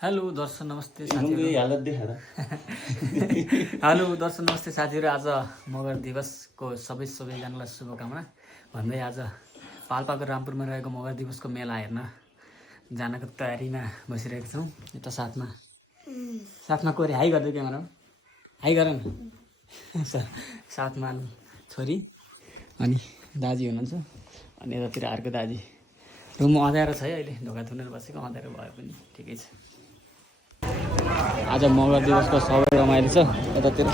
Hello दर्शन नमस्ते साथीहरु। Hello दर्शन नमस्ते साथीहरु। आज मगर दिवसको सबैजनालाई शुभकामना भन्दै आज पाल्पाको रामपुरमा रहेको मगर दिवसको मेला हेर्न जानको तयारीमा बसिरहेका छौँ। यता साथमा कोरी हाई गर्दै क्यामेरा हाई गर न। साथमा छोरी अनि दाजी हुनुहुन्छ अनि यतातिर अर्को दाजी। रुम अँध्यारो छ है, अहिले ढोका थुनेर बसेको, अँध्यारो भए पनि ठिकै छ। आज मगर दिवसको सबै रमाइलो छ। यतातिर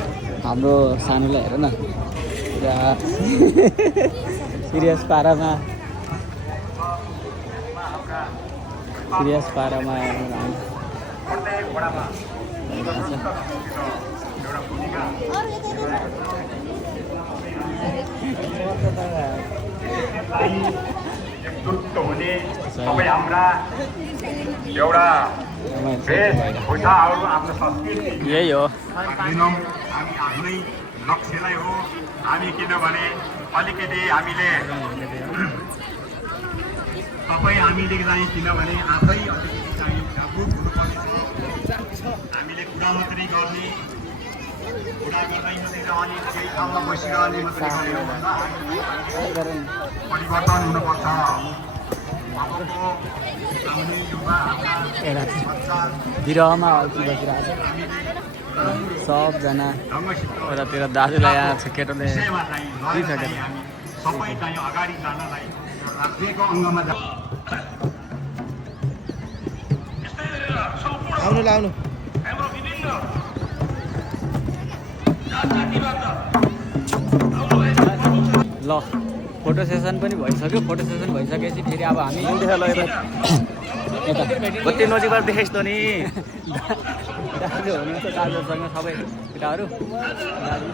हाम्रो सानोलाई हेर न, सिरियस पारामा सबै हाम्रा एउटा भेषभूषाहरू आफ्नो संस्कृति यही हो। लिनौँ हामी आफ्नै लक्ष्यलाई हो। हामी किनभने अलिकति हामीले चाहिँ किनभने आफै अलिकति चाहिँ जागरुक हुनुपर्ने छ। हामीले कुरा मात्रै गर्ने, कुरा गर्दै मात्रै रहने, केही ठाउँमा बसिरहने मात्रै गऱ्यो भन्दा परिवर्तन हुनुपर्छ। बिरहमा बसिरहेको छ सबजना। यतातिर दाजुलाई यहाँ छ, केटोले सबै चाहिँ अगाडि जानलाई राखिएको अङ्गमा आउनु ल फोटो सेसन पनि भइसक्यो। फोटो सेसन भइसकेपछि फेरि अब हामी कति नजिकबाट देखेस् त नि। दाजु हुनुहुन्छ, दाजुहरूसँग सबै केटाहरू दाजु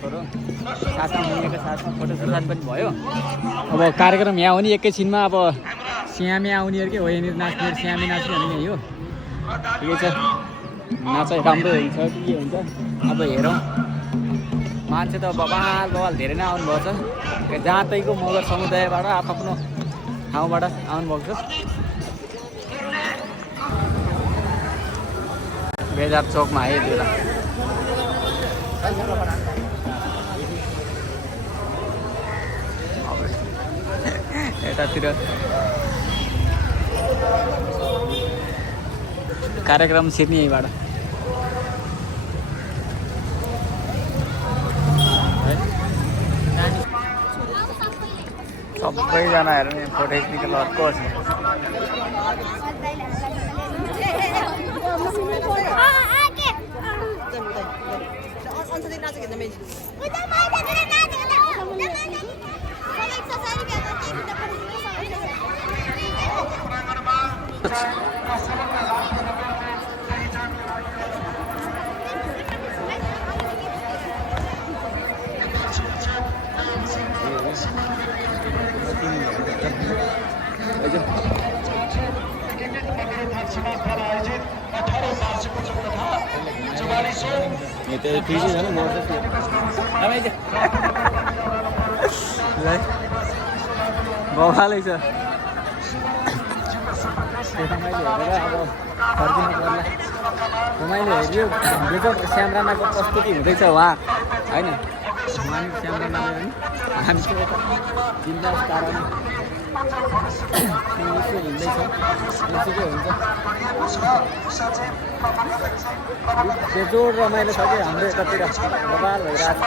छोरो साथमा मिलेको साथमा फोटो सेसन पनि भयो। अब कार्यक्रम यहाँ हो नि एकैछिनमा। अब स्यामी आउनेहरू के हो, यहाँनिर नाच्नेहरू स्यामी नाच्ने भने यही हो। ठिकै छ, नाचाइ राम्रो हुन्छ कि के हुन्छ अब हेरौँ। मान्छे त बबाल धेरै नै आउनुभएको छ। जहाँ तैको मगर समुदायबाट आफ्नो ठाउँबाट आउनुभएको छ। बेजार चोकमा आयो त्यो यतातिर कार्यक्रम छिर्ने यहीँबाट। सबैजना हेर्ने फोटो खिच्नेको लटको छ। बवालै छ। रमाइलो हेऱ्यो यो त श्यामरानाको प्रस्तुति हुँदैछ उहाँ होइन। श्यामरानाले होइन हामी चाहिँ यता बिन्दास पारामा हिँड्दैछ। यसो हुन्छ बेजोड रमाइलो छ कि हाम्रो यतातिर बबाल भइरहेको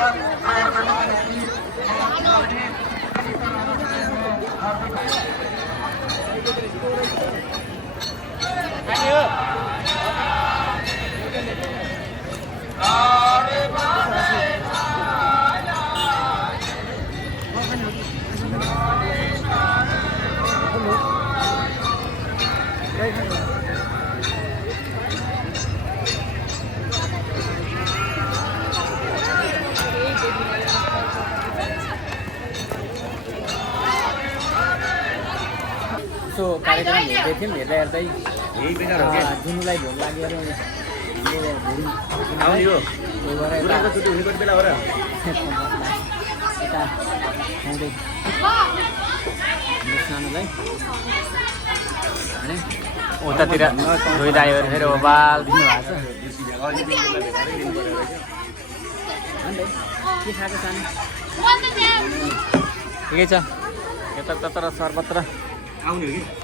यसो कार्यक्रम हेर्दै थियौँ। हेर्दै जुनुलाई भोग लाग्यो यता। 3 भने उतातिर दुई दाइहरू फेरि ओबाल दिनु भएको छ के खाएको सानो ठिकै छ यता तत्र सर्वत्र आउने हो कि